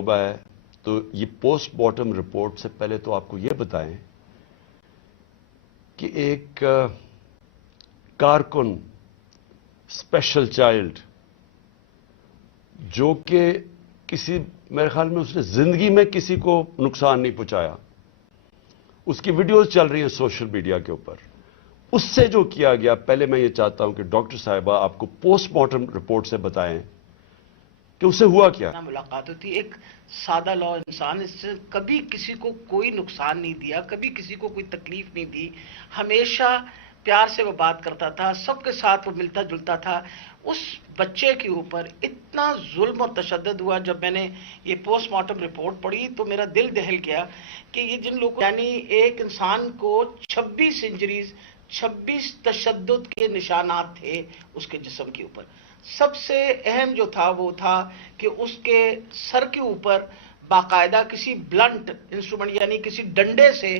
شعبہ ہے تو یہ پوسٹ مارٹم رپورٹ سے پہلے تو آپ کو یہ بتائیں کہ ایک کارکن اسپیشل چائلڈ جو کہ کسی میرے خیال میں اس نے زندگی میں کسی کو نقصان نہیں پہنچایا، اس کی ویڈیوز چل رہی ہیں سوشل میڈیا کے اوپر، اس سے جو کیا گیا، پہلے میں یہ چاہتا ہوں کہ ڈاکٹر صاحبہ آپ کو پوسٹ مارٹم رپورٹ سے بتائیں کہ اسے ہوا کیا؟ ملاقات ہوتی، ایک سادہ لا انسان، اس سے کبھی کسی کو کوئی نقصان نہیں دیا، کبھی کسی کو کوئی تکلیف نہیں دی، ہمیشہ پیار سے وہ بات کرتا تھا، سب کے ساتھ وہ ملتا جلتا تھا۔ اس بچے کے اوپر اتنا ظلم اور تشدد ہوا، جب میں نے یہ پوسٹ مارٹم رپورٹ پڑھی تو میرا دل دہل گیا کہ یہ جن لوگوں، یعنی ایک انسان کو 26 انجریز، 26 تشدد کے نشانات تھے اس کے جسم کے اوپر۔ سب سے اہم جو تھا وہ تھا کہ اس کے سر کے اوپر باقاعدہ کسی بلنٹ انسٹرومنٹ یعنی کسی ڈنڈے سے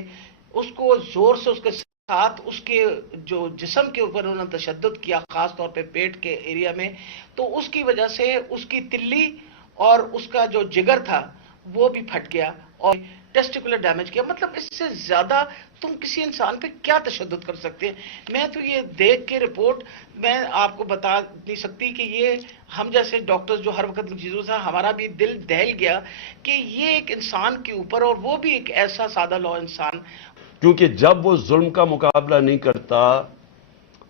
اس کو زور سے اس کے ساتھ اس کے جو جسم کے اوپر انہوں نے تشدد کیا، خاص طور پہ پیٹ کے ایریا میں، تو اس کی وجہ سے اس کی تلی اور اس کا جو جگر تھا وہ بھی پھٹ گیا اور ٹیسٹیکولر ڈیمیج کیا۔ مطلب اس سے زیادہ تم کسی انسان پہ کیا تشدد کر سکتے ہیں؟ میں تو یہ دیکھ کے رپورٹ میں آپ کو بتا نہیں سکتی کہ یہ ہم جیسے ڈاکٹرز جو ہر وقت چیزوں سے، ہمارا بھی دل دہل گیا کہ یہ ایک انسان کے اوپر، اور وہ بھی ایک ایسا سادہ لا انسان۔ کیونکہ جب وہ ظلم کا مقابلہ نہیں کرتا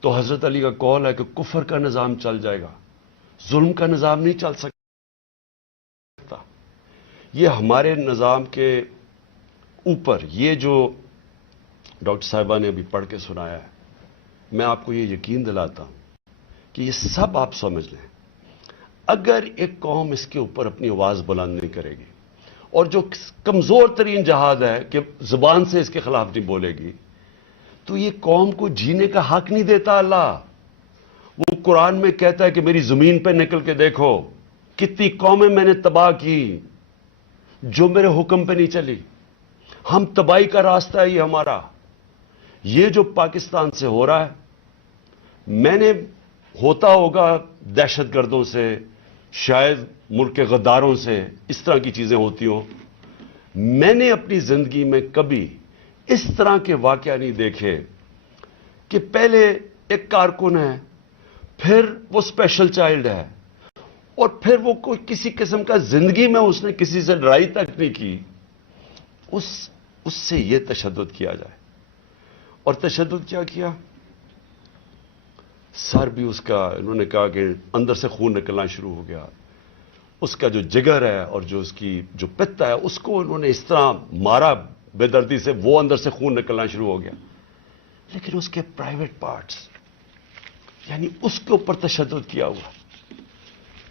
تو حضرت علی کا قول ہے کہ کفر کا نظام چل جائے گا، ظلم کا نظام نہیں چل سکتا۔ یہ ہمارے نظام کے اوپر یہ جو ڈاکٹر صاحبہ نے ابھی پڑھ کے سنایا ہے، میں آپ کو یہ یقین دلاتا ہوں کہ یہ سب آپ سمجھ لیں، اگر ایک قوم اس کے اوپر اپنی آواز بلند نہیں کرے گی، اور جو کمزور ترین جہاد ہے کہ زبان سے اس کے خلاف نہیں بولے گی، تو یہ قوم کو جینے کا حق نہیں دیتا اللہ۔ وہ قرآن میں کہتا ہے کہ میری زمین پہ نکل کے دیکھو کتنی قومیں میں نے تباہ کی جو میرے حکم پہ نہیں چلی۔ ہم تباہی کا راستہ ہے یہ ہمارا۔ یہ جو پاکستان سے ہو رہا ہے، میں نے ہوتا ہوگا دہشت گردوں سے، شاید ملک کے غداروں سے اس طرح کی چیزیں ہوتی ہوں، میں نے اپنی زندگی میں کبھی اس طرح کے واقعہ نہیں دیکھے کہ پہلے ایک کارکن ہے، پھر وہ اسپیشل چائلڈ ہے، اور پھر وہ کوئی کسی قسم کا زندگی میں اس نے کسی سے لڑائی تک نہیں کی، اس سے یہ تشدد کیا جائے۔ اور تشدد کیا کیا؟ سر بھی اس کا، انہوں نے کہا کہ اندر سے خون نکلنا شروع ہو گیا، اس کا جو جگر ہے اور جو اس کی جو پتا ہے اس کو انہوں نے اس طرح مارا بے دردی سے، وہ اندر سے خون نکلنا شروع ہو گیا۔ لیکن اس کے پرائیویٹ پارٹس، یعنی اس کے اوپر تشدد کیا ہوا۔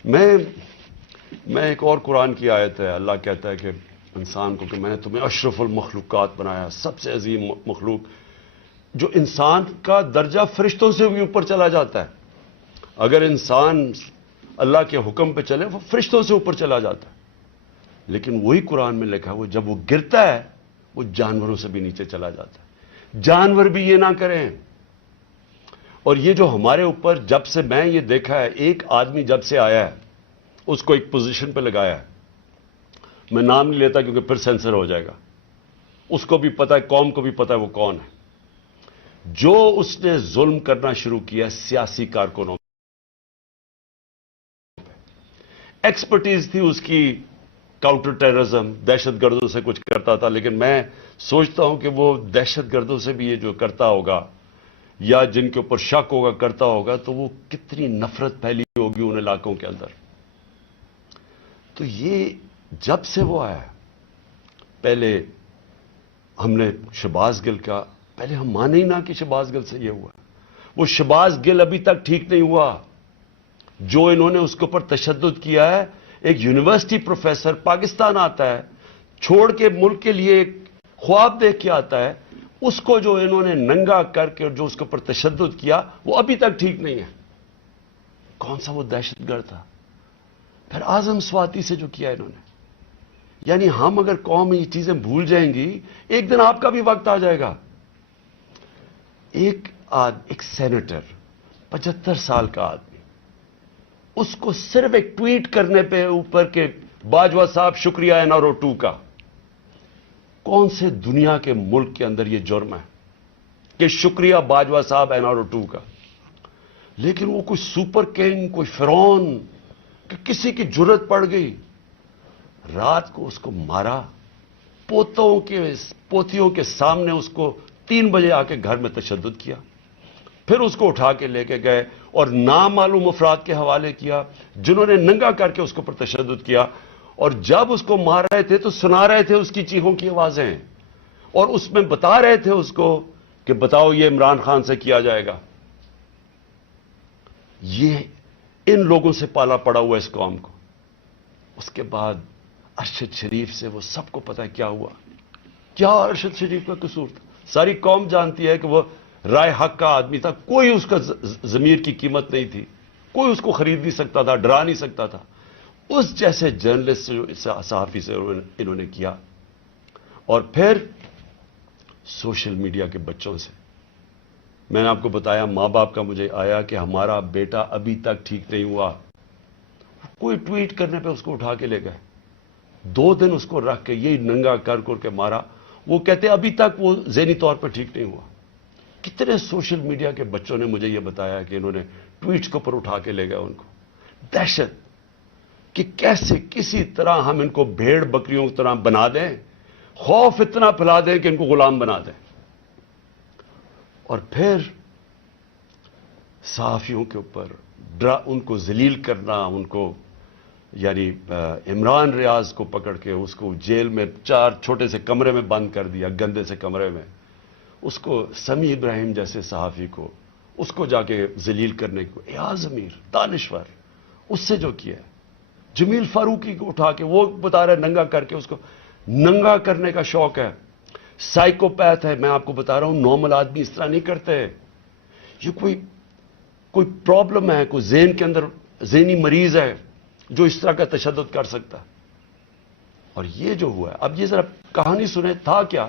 میں ایک اور قرآن کی آیت ہے، اللہ کہتا ہے کہ انسان کو کہ میں نے تمہیں اشرف المخلوقات بنایا، سب سے عظیم مخلوق، جو انسان کا درجہ فرشتوں سے بھی اوپر چلا جاتا ہے۔ اگر انسان اللہ کے حکم پہ چلے وہ فرشتوں سے اوپر چلا جاتا ہے، لیکن وہی قرآن میں لکھا وہ جب وہ گرتا ہے وہ جانوروں سے بھی نیچے چلا جاتا ہے۔ جانور بھی یہ نہ کریں۔ اور یہ جو ہمارے اوپر جب سے میں یہ دیکھا ہے، ایک آدمی جب سے آیا ہے اس کو ایک پوزیشن پہ لگایا ہے، میں نام نہیں لیتا کیونکہ پھر سینسر ہو جائے گا، اس کو بھی پتا ہے، قوم کو بھی پتا ہے وہ کون ہے، جو اس نے ظلم کرنا شروع کیا سیاسی کارکنوں، ایکسپرٹیز تھی اس کی کاؤنٹر ٹیررزم، دہشت گردوں سے کچھ کرتا تھا، لیکن میں سوچتا ہوں کہ وہ دہشت گردوں سے بھی یہ جو کرتا ہوگا یا جن کے اوپر شک ہوگا کرتا ہوگا، تو وہ کتنی نفرت پھیلی ہوگی ان علاقوں کے اندر۔ تو یہ جب سے وہ آیا، پہلے ہم نے شہباز گل کا، پہلے ہم مانے ہی نہ کہ شہباز گل سے یہ ہوا، وہ شہباز گل ابھی تک ٹھیک نہیں ہوا، جو انہوں نے اس کے اوپر تشدد کیا ہے۔ ایک یونیورسٹی پروفیسر پاکستان آتا ہے، چھوڑ کے ملک کے لیے ایک خواب دیکھ کے آتا ہے، اس کو جو انہوں نے ننگا کر کے جو اس کے اوپر تشدد کیا وہ ابھی تک ٹھیک نہیں ہے۔ کون سا وہ دہشت گرد تھا؟ پھر اعظم سواتی سے جو کیا انہوں نے، یعنی ہم اگر قوم یہ چیزیں بھول جائیں گی، ایک دن آپ کا بھی وقت آ جائے گا۔ ایک سینیٹر 75 سال کا آدمی، اس کو صرف ایک ٹویٹ کرنے پہ اوپر کے باجوہ صاحب شکریہ NRO 2 کا. کون سے دنیا کے ملک کے اندر یہ جرم ہے کہ شکریہ باجوہ صاحب NRO 2 کا؟ لیکن وہ کوئی سپر کنگ، کوئی فرعون کہ کسی کی جرت پڑ گئی، رات کو اس کو مارا، پوتیوں کے سامنے اس کو 3 بجے آ کے گھر میں تشدد کیا، پھر اس کو اٹھا کے لے کے گئے اور نامعلوم افراد کے حوالے کیا جنہوں نے ننگا کر کے اس کے اوپر تشدد کیا. اور جب اس کو مار رہے تھے تو سنا رہے تھے اس کی چیخوں کی آوازیں، اور اس میں بتا رہے تھے اس کو کہ بتاؤ یہ عمران خان سے کیا جائے گا. یہ ان لوگوں سے پالا پڑا ہوا اس قوم کو. اس کے بعد ارشد شریف سے وہ سب کو پتا ہے کیا ہوا، کیا ارشد شریف کا قصور تھا. ساری قوم جانتی ہے کہ وہ رائے حق کا آدمی تھا، کوئی اس کا ضمیر کی قیمت نہیں تھی، کوئی اس کو خرید نہیں سکتا تھا، ڈرا نہیں سکتا تھا. اس جیسے جرنلسٹ سے، صحافی سے انہوں نے کیا. اور پھر سوشل میڈیا کے بچوں سے میں نے آپ کو بتایا، ماں باپ کا مجھے آیا کہ ہمارا بیٹا ابھی تک ٹھیک نہیں ہوا. کوئی ٹویٹ کرنے پہ اس کو اٹھا کے لے گئے، 2 دن اس کو رکھ کے یہی ننگا کر کے مارا. وہ کہتے ابھی تک وہ ذہنی طور پر ٹھیک نہیں ہوا. کتنے سوشل میڈیا کے بچوں نے مجھے یہ بتایا کہ انہوں نے ٹویٹس کے اوپر اٹھا کے لے گئے ان کو. دہشت کہ کیسے کسی طرح ہم ان کو بھیڑ بکریوں کی طرح بنا دیں، خوف اتنا پھیلا دیں کہ ان کو غلام بنا دیں. اور پھر صحافیوں کے اوپر ان کو ذلیل کرنا، ان کو یعنی عمران ریاض کو پکڑ کے اس کو جیل میں 4 چھوٹے سے کمرے میں بند کر دیا، گندے سے کمرے میں. اس کو سمیع ابراہیم جیسے صحافی کو اس کو جا کے ذلیل کرنے کو، ایاز امیر دانشور اس سے جو کیا ہے، جمیل فاروقی کو اٹھا کے وہ بتا رہا ہے ننگا کر کے، اس کو ننگا کرنے کا شوق ہے. سائیکوپیتھ ہے، میں آپ کو بتا رہا ہوں، نارمل آدمی اس طرح نہیں کرتے. یہ کوئی پرابلم ہے، کوئی ذہن کے اندر ذہنی مریض ہے جو اس طرح کا تشدد کر سکتا ہے. اور یہ جو ہوا ہے، اب یہ ذرا کہانی سنیں، تھا کیا؟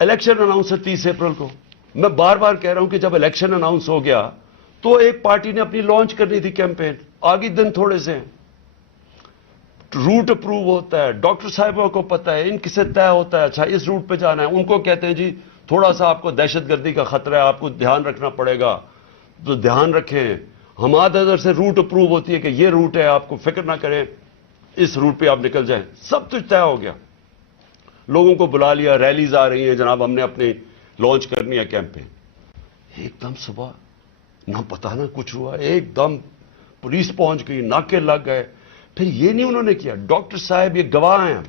الیکشن اناؤنس ہے 30 اپریل کو. میں بار بار کہہ رہا ہوں کہ جب الیکشن اناؤنس ہو گیا تو ایک پارٹی نے اپنی لانچ کرنی تھی کیمپین، آگے دن تھوڑے سے ہیں، روٹ اپروو ہوتا ہے، ڈاکٹر صاحبوں کو پتا ہے، ان کسے طے ہوتا ہے، اچھا اس روٹ پہ جانا ہے. ان کو کہتے ہیں جی تھوڑا سا آپ کو دہشت گردی کا خطرہ ہے، آپ کو دھیان رکھنا پڑے گا، تو دھیان رکھیں. ہمارے ادھر سے روٹ اپروو ہوتی ہے کہ یہ روٹ ہے، آپ کو فکر نہ کریں، اس روٹ پہ آپ نکل جائیں. سب کچھ طے ہو گیا، لوگوں کو بلا لیا، ریلیز آ رہی ہیں، جناب ہم نے اپنی لانچ کرنی ہے کیمپین. ایک دم صبح نہ پتا نہ کچھ ہوا، ایک دم پولیس پہنچ گئی، ناکے لگ گئے. پھر یہ نہیں انہوں نے کیا، ڈاکٹر صاحب یہ گواہ ہیں،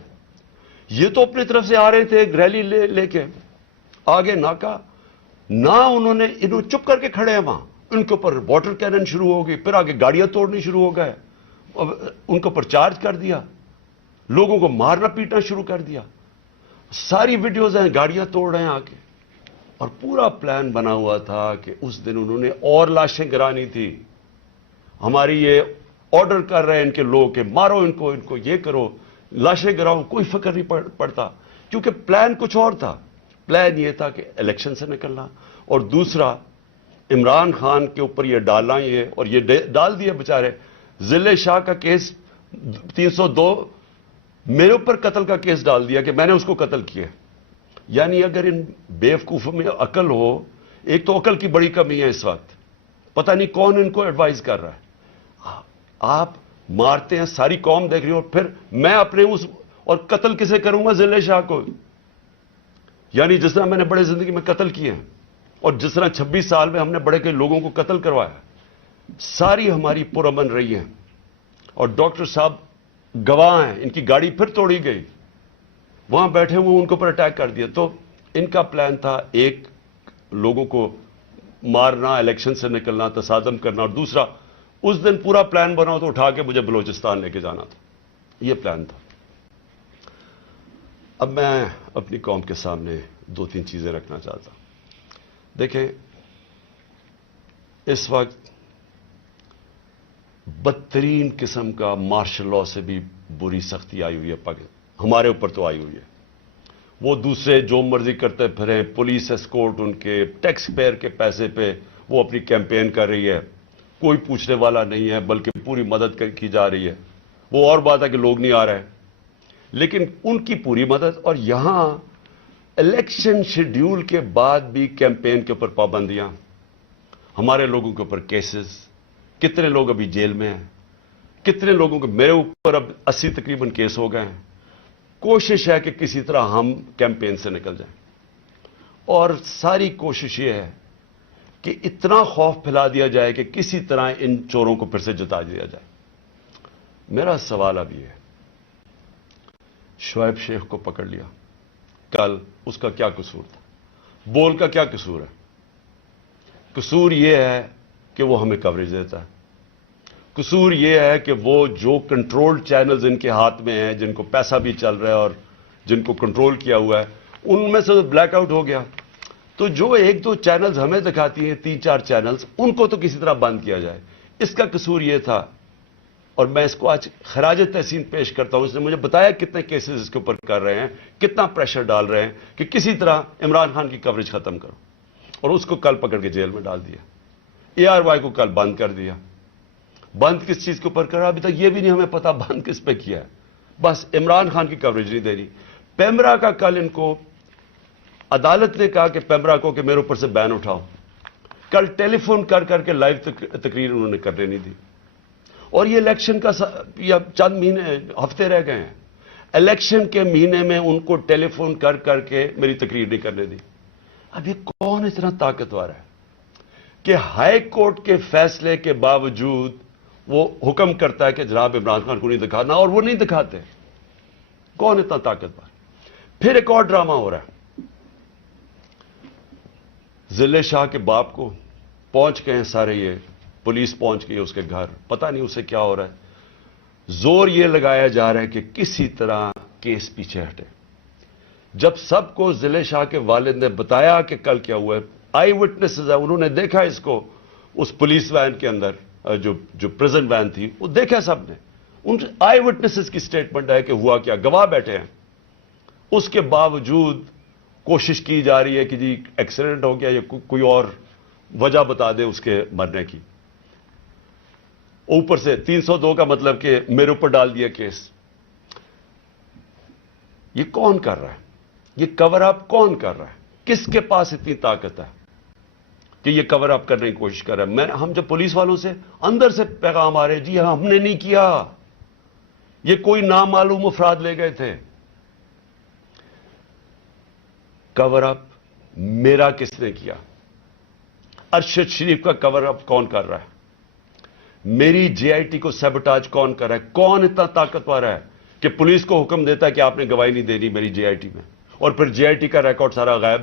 یہ تو اپنی طرف سے آ رہے تھے ایک ریلی لے کے، آگے ناکا نہ انہوں چپ کر کے کھڑے ہیں وہاں. ان کے اوپر واٹر کینن شروع ہو گئی، پھر آگے گاڑیاں توڑنی شروع ہو گئے، ان کے اوپر چارج کر دیا، لوگوں کو مارنا پیٹنا شروع کر دیا. ساری ویڈیوز ہیں، گاڑیاں توڑ رہے ہیں آگے. اور پورا پلان بنا ہوا تھا کہ اس دن انہوں نے اور لاشیں گرانی تھی. ہماری یہ آرڈر کر رہے ہیں ان کے لوگ کہ مارو ان کو یہ کرو، لاشیں گراؤ، کوئی فکر نہیں پڑتا، کیونکہ پلان کچھ اور تھا. پلان یہ تھا کہ الیکشن سے نکلنا، اور دوسرا عمران خان کے اوپر یہ ڈالنا، یہ اور یہ ڈال دیا بیچارے. ضلع شاہ کا کیس 302 میرے اوپر قتل کا کیس ڈال دیا کہ میں نے اس کو قتل کیا. یعنی اگر ان بیوقوفوں میں عقل ہو، ایک تو عقل کی بڑی کمی ہے اس وقت، پتہ نہیں کون ان کو ایڈوائز کر رہا ہے. آپ مارتے ہیں، ساری قوم دیکھ رہی ہو، پھر میں اپنے اور قتل کسے کروں گا؟ ضلع شاہ کو. یعنی جس طرح میں نے بڑے زندگی میں قتل کیے ہیں، اور جس طرح 26 سال میں ہم نے بڑے کئی لوگوں کو قتل کروایا، ساری ہماری پرامن رہی ہیں. اور ڈاکٹر صاحب گواہ ہیں، ان کی گاڑی پھر توڑی گئی، وہاں بیٹھے ہوئے ان کے اوپر اٹیک کر دیا. تو ان کا پلان تھا ایک لوگوں کو مارنا، الیکشن سے نکلنا، تصادم کرنا، اور دوسرا اس دن پورا پلان بنا تو اٹھا کے مجھے بلوچستان لے کے جانا تھا. یہ پلان تھا. اب میں اپنی قوم کے سامنے 2-3 چیزیں رکھنا چاہتا ہوں. دیکھیں، اس وقت بدترین قسم کا مارشل لاء سے بھی بری سختی آئی ہوئی ہے ہمارے اوپر تو آئی ہوئی ہے. وہ دوسرے جو مرضی کرتے پھریں، پولیس اسکورٹ ان کے ٹیکس پیئر کے پیسے پہ وہ اپنی کیمپین کر رہی ہے، کوئی پوچھنے والا نہیں ہے، بلکہ پوری مدد کی جا رہی ہے. وہ اور بات ہے کہ لوگ نہیں آ رہے ہیں، لیکن ان کی پوری مدد. اور یہاں الیکشن شیڈیول کے بعد بھی کیمپین کے اوپر پابندیاں، ہمارے لوگوں کے اوپر کیسز، کتنے لوگ ابھی جیل میں ہیں، کتنے لوگوں کے، میرے اوپر اب 80 تقریباً کیس ہو گئے ہیں. کوشش ہے کہ کسی طرح ہم کیمپین سے نکل جائیں، اور ساری کوشش یہ ہے کہ اتنا خوف پھیلا دیا جائے کہ کسی طرح ان چوروں کو پھر سے جتا دیا جائے. میرا سوال اب یہ ہے، شعیب شیخ کو پکڑ لیا کل، اس کا کیا قصور تھا؟ بول کا کیا قصور ہے؟ قصور یہ ہے کہ وہ ہمیں کوریج دیتا ہے. قصور یہ ہے کہ وہ جو کنٹرول چینلز ان کے ہاتھ میں ہیں، جن کو پیسہ بھی چل رہا ہے اور جن کو کنٹرول کیا ہوا ہے، ان میں سے بلیک آؤٹ ہو گیا. تو جو ایک دو چینلز ہمیں دکھاتی ہیں، 3-4 چینلز، ان کو تو کسی طرح بند کیا جائے. اس کا قصور یہ تھا، اور میں اس کو آج خراج تحسین پیش کرتا ہوں. اس نے مجھے بتایا کتنے کیسز اس کے اوپر کر رہے ہیں، کتنا پریشر ڈال رہے ہیں کہ کسی طرح عمران خان کی کوریج ختم کرو. اور اس کو کل پکڑ کے جیل میں ڈال دیا. ARY کو کل بند کر دیا. بند کس چیز کے اوپر کرا ابھی تک یہ بھی نہیں ہمیں پتا بند کس پہ کیا ہے. بس عمران خان کی کوریج نہیں دے رہی. پیمرا کا کل ان کو عدالت نے کہا کہ پیمرا کو کہ میرے اوپر سے بین اٹھاؤ. کل ٹیلی فون کر کر کے لائیو تقریر انہوں نے کرنے نہیں دی. اور یہ الیکشن کا یا چند مہینے ہفتے رہ گئے ہیں، الیکشن کے مہینے میں ان کو ٹیلی فون کر کر کے میری تقریر نہیں کرنے دی. اب یہ کون اتنا طاقتور ہے کہ ہائی کورٹ کے فیصلے کے باوجود وہ حکم کرتا ہے کہ جناب عمران خان کو نہیں دکھانا، اور وہ نہیں دکھاتے؟ کون اتنا طاقتور؟ پھر ایک اور ڈرامہ ہو رہا ہے. ضلع شاہ کے باپ کو پہنچ گئے ہیں سارے، یہ پولیس پہنچ گئی اس کے گھر، پتہ نہیں اسے کیا ہو رہا ہے. زور یہ لگایا جا رہا ہے کہ کسی طرح کیس پیچھے ہٹے. جب سب کو ضلع شاہ کے والد نے بتایا کہ کل کیا ہوا ہے، آئی وٹنسز ہے، انہوں نے دیکھا اس کو اس پولیس وین کے اندر، جو پریزن وین تھی، وہ دیکھا سب نے. ان آئی وٹنسز کی سٹیٹمنٹ ہے کہ ہوا کیا، گواہ بیٹھے ہیں. اس کے باوجود کوشش کی جا رہی ہے کہ جی ایکسیڈنٹ ہو گیا یا کوئی اور وجہ بتا دے اس کے مرنے کی. اوپر سے 302 کا مطلب کہ میرے اوپر ڈال دیا کیس. یہ کون کر رہا ہے؟ یہ کور اپ کون کر رہا ہے؟ کس کے پاس اتنی طاقت ہے کہ یہ کور اپ کرنے کی کوشش کر رہا ہے؟ ہم جو پولیس والوں سے اندر سے پیغام آ رہے جی ہم نے نہیں کیا، یہ کوئی نامعلوم افراد لے گئے تھے. کور اپ میرا کس نے کیا؟ ارشد شریف کا کور اپ کون کر رہا ہے؟ میری JIT کو سیبوٹاج کون کر رہا ہے؟ کون اتنا طاقتور ہے کہ پولیس کو حکم دیتا ہے کہ آپ نے گواہی نہیں دینی میری JIT میں، اور پھر JIT کا ریکارڈ سارا غائب،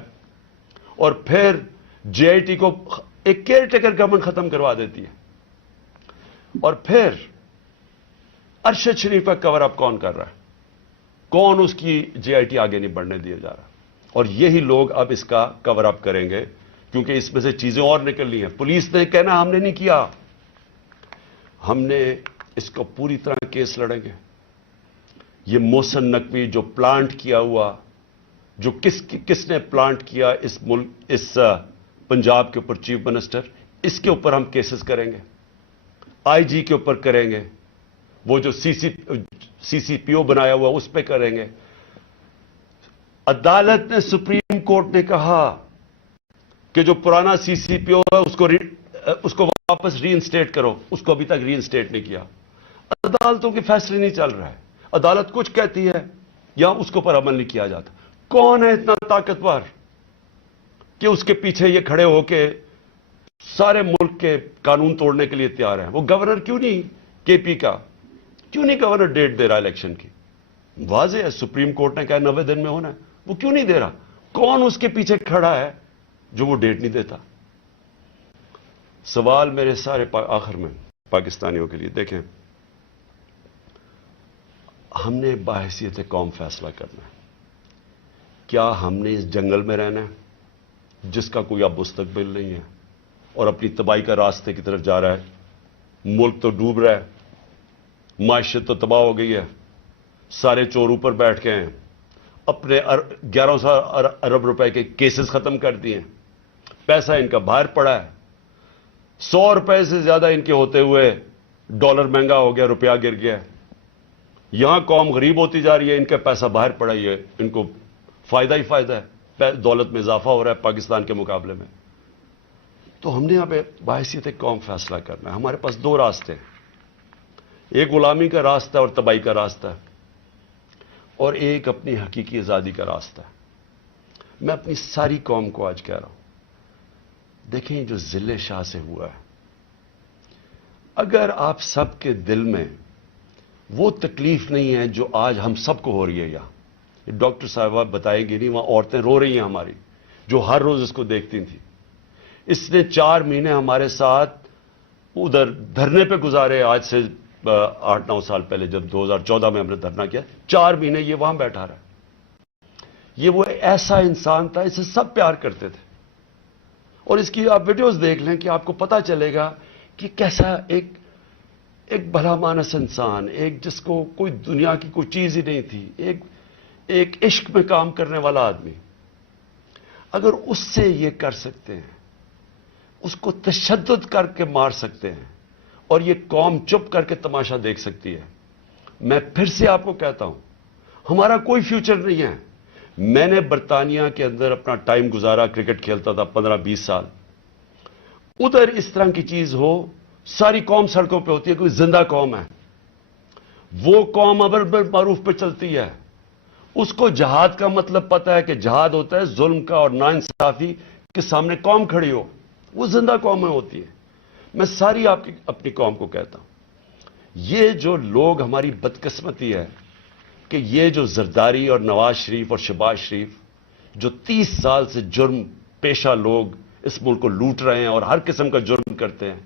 اور پھر JIT کو ایک کیئر ٹیکر گورنمنٹ ختم کروا دیتی ہے. اور پھر ارشد شریف کا کور اپ کون کر رہا ہے؟ کون اس کی JIT آگے نہیں بڑھنے دیا جا رہا؟ اور یہی لوگ اب اس کا کور اپ کریں گے، کیونکہ اس میں سے چیزیں اور نکلنی ہیں. پولیس نے کہنا ہم نے نہیں کیا، ہم نے اس کو پوری طرح کیس لڑیں گے. یہ محسن نقوی جو پلانٹ کیا ہوا، جو کس نے پلانٹ کیا اس ملک، اس پنجاب کے اوپر چیف منسٹر، اس کے اوپر ہم کیسز کریں گے. IG کے اوپر کریں گے، وہ جو CCPO بنایا ہوا اس پہ کریں گے. عدالت نے، سپریم کورٹ نے کہا کہ جو پرانا CCPO ہے اس کو واپس ری انسٹیٹ کرو، اس کو ابھی تک ری انسٹیٹ نہیں کیا. عدالتوں کے فیصلے نہیں چل رہا ہے، عدالت کچھ کہتی ہے یا اس کے اوپر عمل نہیں کیا جاتا. کون ہے اتنا طاقتور کہ اس کے پیچھے یہ کھڑے ہو کے سارے ملک کے قانون توڑنے کے لیے تیار ہیں؟ وہ گورنر کیوں نہیں KP کا، کیوں نہیں گورنر ڈیٹ دے رہا الیکشن کی؟ واضح ہے سپریم کورٹ نے کہا 90 دن میں ہونا ہے، وہ کیوں نہیں دے رہا؟ کون اس کے پیچھے کھڑا ہے جو وہ ڈیٹ نہیں دیتا؟ سوال میرے سارے آخر میں پاکستانیوں کے لیے، دیکھیں ہم نے باحثیت قوم فیصلہ کرنا ہے. کیا ہم نے اس جنگل میں رہنا ہے جس کا کوئی اب مستقبل نہیں ہے اور اپنی تباہی کا راستے کی طرف جا رہا ہے؟ ملک تو ڈوب رہا ہے، معیشت تو تباہ ہو گئی ہے، سارے چور اوپر بیٹھ کے ہیں، اپنے 1100 ارب روپے کے کیسز ختم کر دیے، پیسہ ان کا باہر پڑا ہے. 100 روپے سے زیادہ ان کے ہوتے ہوئے ڈالر مہنگا ہو گیا، روپیہ گر گیا. یہاں قوم غریب ہوتی جا رہی ہے، ان کا پیسہ باہر پڑا ہی ہے، ان کو فائدہ ہی فائدہ ہے، دولت میں اضافہ ہو رہا ہے پاکستان کے مقابلے میں. تو ہم نے یہاں پہ بحیثیت قوم فیصلہ کرنا ہے. ہمارے پاس دو راستے ہیں، ایک غلامی کا راستہ اور تباہی کا راستہ ہے، اور ایک اپنی حقیقی آزادی کا راستہ ہے. میں اپنی ساری قوم کو آج کہہ رہا ہوں، دیکھیں جو ضلع شاہ سے ہوا ہے، اگر آپ سب کے دل میں وہ تکلیف نہیں ہے جو آج ہم سب کو ہو رہی ہے، یہاں ڈاکٹر صاحبہ بتائیں گے نہیں، وہاں عورتیں رو رہی ہیں ہماری، جو ہر روز اس کو دیکھتی تھیں. اس نے 4 مہینے ہمارے ساتھ ادھر دھرنے پہ گزارے، آج سے 8-9 سال پہلے جب 2014 میں ہم نے دھرنا کیا، 4 مہینے یہ وہاں بیٹھا رہا. یہ وہ ایسا انسان تھا، اسے سب پیار کرتے تھے. اور اس کی آپ ویڈیوز دیکھ لیں کہ آپ کو پتا چلے گا کہ کیسا ایک بھلا مانس انسان، ایک جس کو کوئی دنیا کی کوئی چیز ہی نہیں تھی، ایک عشق میں کام کرنے والا آدمی. اگر اس سے یہ کر سکتے ہیں، اس کو تشدد کر کے مار سکتے ہیں، اور یہ قوم چپ کر کے تماشا دیکھ سکتی ہے، میں پھر سے آپ کو کہتا ہوں ہمارا کوئی فیوچر نہیں ہے. میں نے برطانیہ کے اندر اپنا ٹائم گزارا، کرکٹ کھیلتا تھا 15-20 سال. ادھر اس طرح کی چیز ہو، ساری قوم سڑکوں پہ ہوتی ہے، کوئی زندہ قوم ہے، وہ قوم امر بالمعروف پہ چلتی ہے. اس کو جہاد کا مطلب پتا ہے کہ جہاد ہوتا ہے ظلم کا اور ناانصافی کے سامنے قوم کھڑی ہو، وہ زندہ قومیں ہوتی ہیں. میں ساری اپنی قوم کو کہتا ہوں، یہ جو لوگ ہماری بدقسمتی ہے کہ یہ جو زرداری اور نواز شریف اور شہباز شریف جو 30 سال سے جرم پیشہ لوگ اس ملک کو لوٹ رہے ہیں اور ہر قسم کا جرم کرتے ہیں،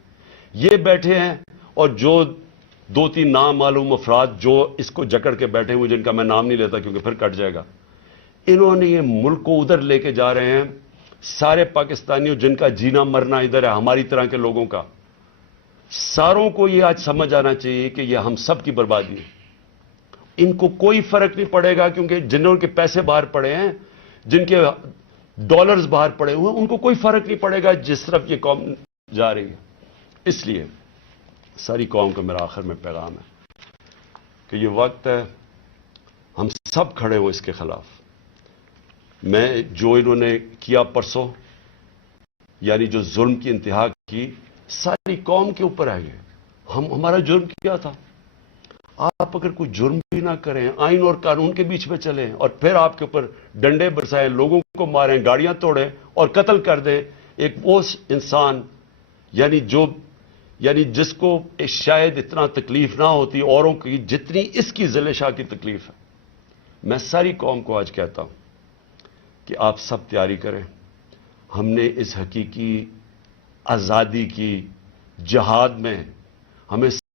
یہ بیٹھے ہیں، اور جو 2-3 نامعلوم افراد جو اس کو جکڑ کے بیٹھے ہوئے، جن کا میں نام نہیں لیتا کیونکہ پھر کٹ جائے گا، انہوں نے یہ ملک کو ادھر لے کے جا رہے ہیں. سارے پاکستانیوں جن کا جینا مرنا ادھر ہے، ہماری طرح کے لوگوں کا، ساروں کو یہ آج سمجھ آنا چاہیے کہ یہ ہم سب کی بربادی ہے. ان کو کوئی فرق نہیں پڑے گا، کیونکہ جنہوں کے پیسے باہر پڑے ہیں، جن کے ڈالرز باہر پڑے ہوئے ہیں، ان کو کوئی فرق نہیں پڑے گا جس طرف یہ قوم جا رہی ہے. اس لیے ساری قوم کا میرا آخر میں پیغام ہے کہ یہ وقت ہے ہم سب کھڑے ہوں اس کے خلاف. میں جو انہوں نے کیا پرسوں، یعنی جو ظلم کی انتہا کی، ساری قوم کے اوپر ہے. یہ ہمارا جرم کیا تھا؟ آپ اگر کوئی جرم بھی نہ کریں، آئین اور قانون کے بیچ میں چلیں، اور پھر آپ کے اوپر ڈنڈے برسائیں، لوگوں کو ماریں، گاڑیاں توڑیں اور قتل کر دیں ایک وہ انسان، یعنی جس کو شاید اتنا تکلیف نہ ہوتی اوروں کی جتنی اس کی ضلع شاہ کی تکلیف ہے. میں ساری قوم کو آج کہتا ہوں کہ آپ سب تیاری کریں. ہم نے اس حقیقی آزادی کی جہاد میں ہمیں